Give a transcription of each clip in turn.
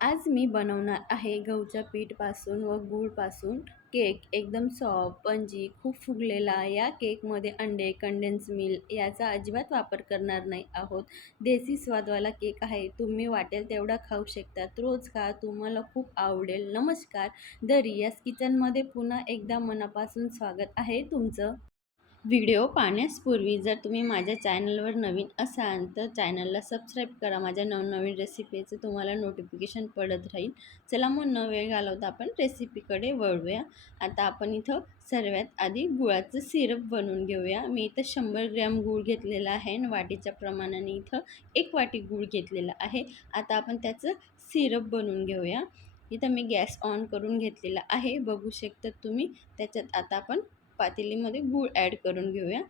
आज मी बनवणार आहे गहूच्या पीठपासून व गूळपासून केक. एकदम सॉफ्ट, स्पंजी, खूप फुगलेला. या केकमध्ये अंडे, कंडेन्स मिल्क याचा अजिबात वापर करणार नाही आहोत. देसी स्वादवाला केक आहे. तुम्ही वाटेल तेवढा खाऊ शकता. रोज खा, तुम्हाला खूप आवडेल. नमस्कार, द रियाज किचनमध्ये पुन्हा एकदा मनापासून स्वागत आहे तुमचं. व्हिडिओ पाहण्यापूर्वी जर तुम्ही माझ्या चॅनलवर नवीन असाल तर चॅनलला सबस्क्राईब करा. माझ्या नवनवीन रेसिपीचं तुम्हाला नोटिफिकेशन पडत राहील. चला मग न वेळ घालवता आपण रेसिपीकडे वळूया. आता आपण इथं सर्वात आधी गुळाचं सिरप बनवून घेऊया. मी इथं 100 ग्रॅम गूळ घेतलेला आहे आणि वाटीच्या प्रमाणाने इथं 1 वाटी गूळ घेतलेला आहे. आता आपण त्याचं सिरप बनवून घेऊया. इथं मी गॅस ऑन करून घेतलेला आहे, बघू शकता तुम्ही. त्याच्यात आता आपण पातेलीमध्ये गूळ ॲड करून घेऊया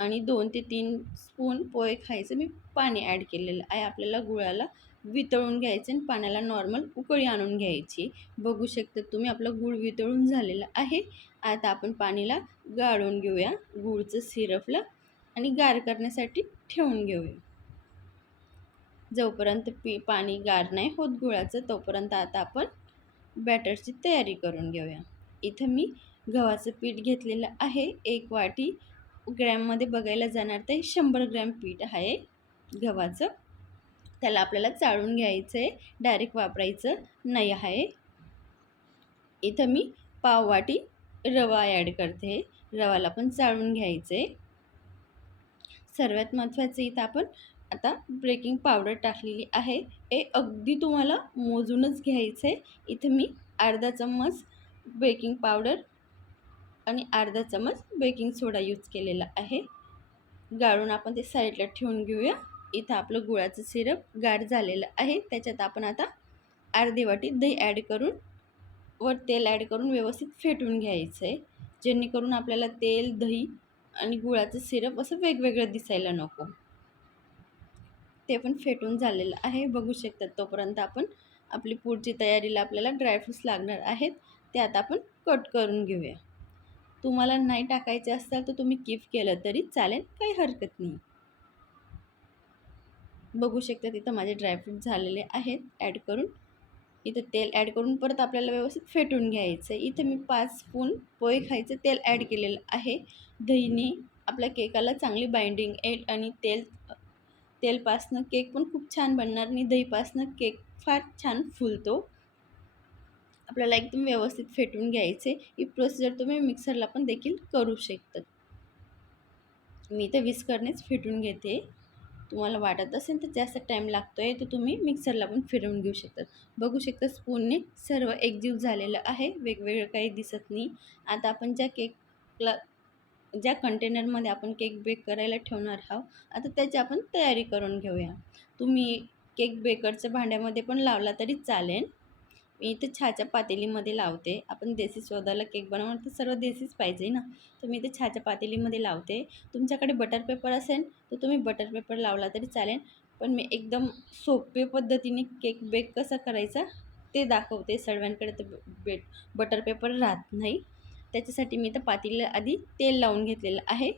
आणि 2 ते 3 स्पून पोहे खायचं मी पाणी ॲड केलेलं आहे. आपल्याला गुळाला वितळून घ्यायचं आणि पाण्याला नॉर्मल उकळी आणून घ्यायची. बघू शकता तुम्ही आपलं गूळ वितळून झालेलं आहे. आता आपण पाणीला गाळून घेऊया गूळचं सिरपला आणि गार करण्यासाठी ठेवून घेऊया. जोपर्यंत पाणी गार नाही होत गुळाचं तोपर्यंत आता आपण बॅटरची तयारी करून घेऊया. इथं मी गव्हाचं पीठ घेतलेलं आहे 1 वाटी. ग्रॅममध्ये बघायला जाणार तर 100 ग्रॅम पीठ आहे गव्हाचं. त्याला आपल्याला चाळून घ्यायचं आहे, डायरेक्ट वापरायचं नाही आहे. इथं मी पाव वाटी रवा ॲड करते. रवाला पण चाळून घ्यायचं आहे. सर्वात महत्त्वाचं इथं आपण आता बेकिंग पावडर टाकलेली आहे. हे अगदी तुम्हाला मोजूनच घ्यायचं आहे. इथं मी अर्धा चम्मच बेकिंग पावडर आणि अर्धा चम्मच बेकिंग सोडा यूज केलेला आहे. गाळून आपण ते साईडला ठेवून घेऊया. इथं आपलं गुळाचं सिरप गार झालेलं आहे. त्याच्यात आपण आता अर्धी वाटी दही ॲड करून वर तेल ॲड करून व्यवस्थित फेटून घ्यायचं आहे, जेणेकरून आपल्याला तेल, दही आणि गुळाचं सिरप असं वेगवेगळं दिसायला नको. ते पण फेटून झालेलं आहे, बघू शकतात. तोपर्यंत आपण आपली पुढची तयारीला आपल्याला ड्रायफ्रूट्स लागणार आहेत, ते आता आपण कट करून घेऊया. तुम्हाला नाही टाकायचे असतील तर तुम्ही कीप केलं तरी चालेल, काही हरकत नाही. बघू शकता तिथं माझे ड्रायफ्रूट झालेले आहेत ॲड करून. इथं तेल ॲड करून परत आपल्याला व्यवस्थित फेटून घ्यायचं आहे. इथं मी 5 स्पून पोहे खायचं तेल ॲड केलेलं आहे. दहीने आपल्या केकाला चांगली बाइंडिंग येईल आणि तेलपासनं केक पण खूप छान बनणार आणि दहीपासनं केक फार छान फुलतो. आपल्याला एकदम व्यवस्थित फेटून घ्यायचे. ही प्रोसिजर तुम्ही मिक्सरला पण देखील करू शकता. मी तर विस्करनेच फेटून घेते. तुम्हाला वाटत असेल तर जास्त टाईम लागतो आहे तर तुम्ही मिक्सरला पण फिरवून घेऊ शकता. बघू शकता स्पूनने सर्व एकजीव झालेलं आहे, वेगवेगळं काही दिसत नाही. आता आपण ज्या कंटेनरमध्ये आपण केक बेक करायला ठेवणार आहोत, आता त्याची आपण तयारी करून घेऊया. तुम्ही केक बेकरच्या भांड्यामध्ये पण लावला तरी चालेल. मी इथे छाच्या पातेलीमध्ये लावते. आपण देसी स्वादाला केक बनवणार तर सर्व देसीच पाहिजे ना, तर मी इथे छाच्या पातेलीमध्ये लावते. तुमच्याकडे बटर पेपर असेल तर तुम्ही बटर पेपर लावला तरी चालेल, पण मी एकदम सोपे पद्धतीने केक बेक कसा करायचा ते दाखवते. सर्वांकडे तर बटर पेपर राहत नाही, त्याच्यासाठी मी तर पातेलीला आधी तेल लावून घेतलेलं आहे.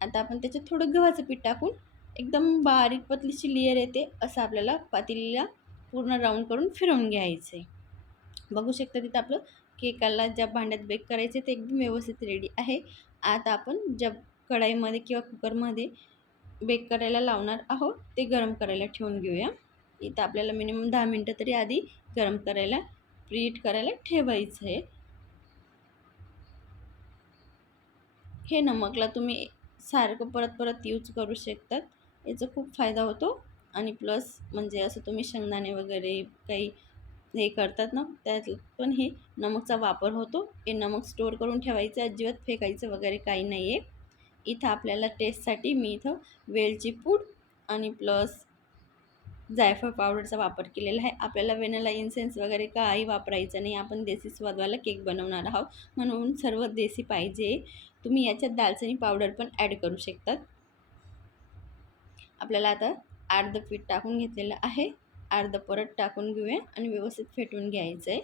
आता आपण त्याच्यात थोडं गव्हाचं पीठ टाकून एकदम बारीक पतलीशी लेयर येते असं आपल्याला पातेलीला पूर्ण राऊंड करून फिरवून घ्यायचं आहे. बघू शकता तिथं आपलं केकाला ज्या भांड्यात बेक करायचे ते एकदम व्यवस्थित रेडी आहे. आता आपण ज्या कढईमध्ये किंवा कुकरमध्ये बेक करायला लावणार आहोत ते गरम करायला ठेवून घेऊया. इथं आपल्याला मिनिमम 10 मिनटं तरी आधी गरम करायला प्रीहीट करायला ठेवायचं आहे. हे नमकला तुम्ही सारखं परत परत यूज करू शकतात, याचा खूप फायदा होतो. आणि प्लस म्हणजे असं तुम्ही शेंगदाणे वगैरे काही हे करतात ना, त्यात पण हे नमकचा वापर होतो. हे नमक स्टोअर करून ठेवायचं, अजिबात फेकायचं वगैरे काही नाही आहे. इथं आपल्याला टेस्टसाठी मी इथं वेलची पूड आणि प्लस जायफळ पावडरचा वापर केलेला आहे. आपल्याला व्हॅनिला इन्सेन्स वगैरे काही वापरायचं नाही. आपण देसी स्वादवाला केक बनवणार आहोत म्हणून सर्व देसी पाहिजे. तुम्ही याच्यात दालचिनी पावडर पण ॲड करू शकतात. आपल्याला आता अर्धं पीठ टाकून घेतलेलं आहे, अर्धं परत टाकून घेऊया आणि व्यवस्थित फेटून घ्यायचं आहे.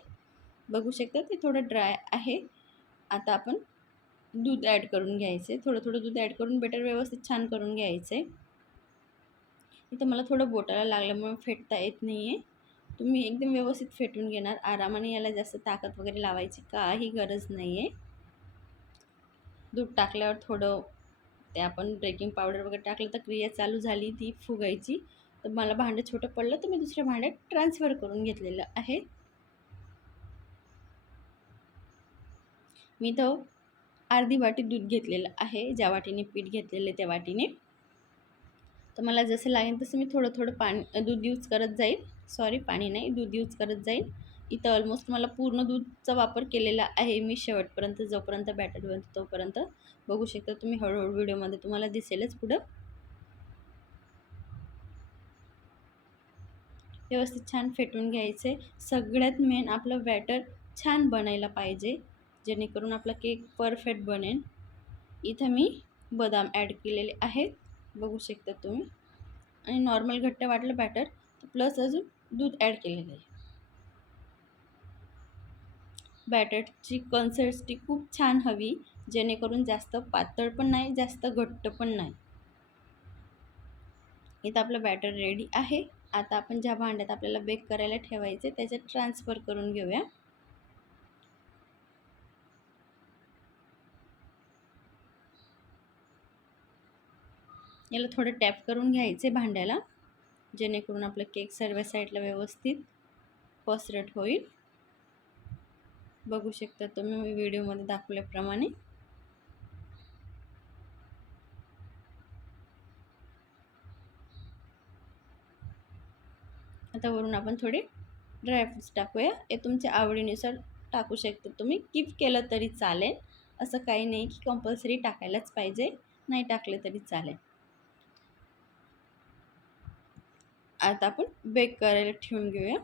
बघू शकता ते थोडं ड्राय आहे. आता आपण दूध ॲड करून घ्यायचं आहे. थोडं थोडं दूध ॲड करून बेटर व्यवस्थित छान करून घ्यायचं आहे. इथं मला थोडं बोटाला लागल्यामुळे फेटता येत नाही आहे. तुम्ही एकदम व्यवस्थित फेटून घेणार आरामाने. याला जास्त ताकद वगैरे लावायची काही गरज नाही आहे. दूध टाकल्यावर थोडं ते आपण बेकिंग पावडर वगैरे टाकलं तर क्रिया चालू झाली ती फुगायची. तर मला भांडं छोटं पडलं तर मी दुसऱ्या भांड्यात ट्रान्सफर करून घेतलेलं आहे. मी तो अर्धी वाटी दूध घेतलेलं आहे. ज्या वाटीने पीठ घेतलेलं त्या वाटीने. तर मला जसं लागेल तसं मी थोडं थोडं दूध यूज करत जाईल. सॉरी, पाणी नाही, दूध यूज करत जाईल. इथं ऑलमोस्ट मला पूर्ण दूधचा वापर केलेला आहे मी शेवटपर्यंत, जोपर्यंत बॅटर बनतो तोपर्यंत. बघू शकता तुम्ही, हळूहळू व्हिडिओमध्ये तुम्हाला दिसेलच पुढं. व्यवस्थित छान फेटून घ्यायचे. सगळ्यात मेन आपलं बॅटर छान बनायला पाहिजे, जेणेकरून आपला केक परफेक्ट बनेल. इथं मी बदाम ॲड केलेले आहेत, बघू शकता तुम्ही. आणि नॉर्मल घट्ट वाटलं बॅटर तर प्लस अजून दूध ॲड केलेलं आहे. बॅटरची कन्सिस्टन्सी खूप छान हवी, जेणेकरून जास्त पातळ पण नाही, जास्त घट्ट पण नाही. इथं आपलं बॅटर रेडी आहे. आता आपण ज्या भांड्यात आपल्याला बेक करायला ठेवायचे त्याच्यात ट्रान्सफर करून घेऊया. याला थोडं टॅप करून घ्यायचे भांड्याला, जेणेकरून आपलं केक सर्व साईडला व्यवस्थित पसरट होईल. बघू शकता तुम्ही मी व्हिडिओमध्ये दाखवल्याप्रमाणे. आता वरून आपण थोडे ड्रायफ्रूट्स टाकूया. हे तुमच्या आवडीनुसार टाकू शकता तुम्ही. स्किप केलं तरी चालेल, असं काही नाही की कंपल्सरी टाकायलाच पाहिजे, नाही टाकले तरी चालेल. आता आपण बेक करायला ठेवून घेऊया.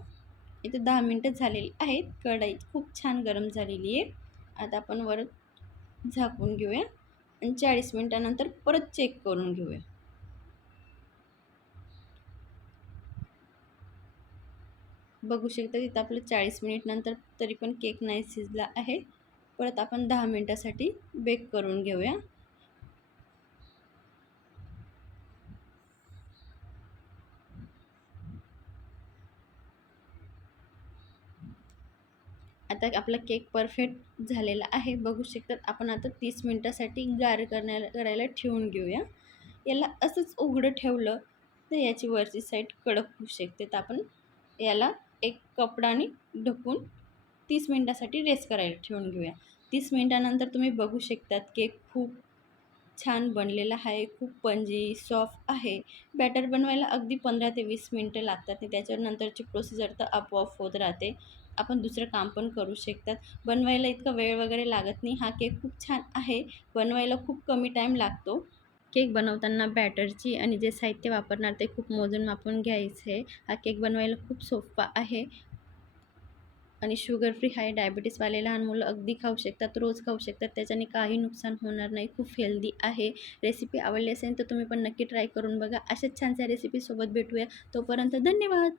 इथे 10 मिनटं झालेली आहेत. कढई खूप छान गरम झालेली आहे. आता आपण वर झाकून घेऊया आणि 40 मिनटानंतर परत चेक करून घेऊया. बघू शकता तिथं आपलं 40 मिनिट नंतर तरी पण केक नाही शिजला आहे. परत आपण 10 मिनटासाठी बेक करून घेऊया. आता आपला केक परफेक्ट झालेला आहे, बघू शकतात. आपण आता 30 मिनटासाठी गार करायला ठेवून घेऊया. याला असंच उघडं ठेवलं तर याची वरची साईड कडक होऊ शकते. तर आपण याला एक कपडाने ढकून 30 मिनटासाठी रेस्ट करायला ठेवून घेऊया. 30 मिनटानंतर तुम्ही बघू शकतात केक खूप छान बनलेला आहे, खूप स्पंजी सॉफ्ट आहे. बॅटर बनवायला अगदी 15 ते 20 मिनटं लागतात आणि त्याच्यानंतरची प्रोसिजर तर आपोआप होत राहते. आपण दुसरं काम पण करू शकतात. बनवायला इतका वेळ वगैरे लागत नाही. हा केक खूप छान आहे, बनवायला खूप कमी टाईम लागतो. केक बनवताना बॅटरची आणि जे साहित्य वापरणार ते खूप मोजून मापून घ्यायचे. हा केक बनवायला खूप सोपा आहे आणि शुगर फ्री आहे. डायबिटीसवाले लहान मुलं अगदी खाऊ शकतात, रोज खाऊ शकतात. त्याच्याने काही नुकसान होणार नाही, खूप हेल्दी आहे. रेसिपी आवडली असेल तर तुम्ही पण नक्की ट्राय करून बघा. अशाच छानशा रेसिपीसोबत भेटूया. तोपर्यंत धन्यवाद.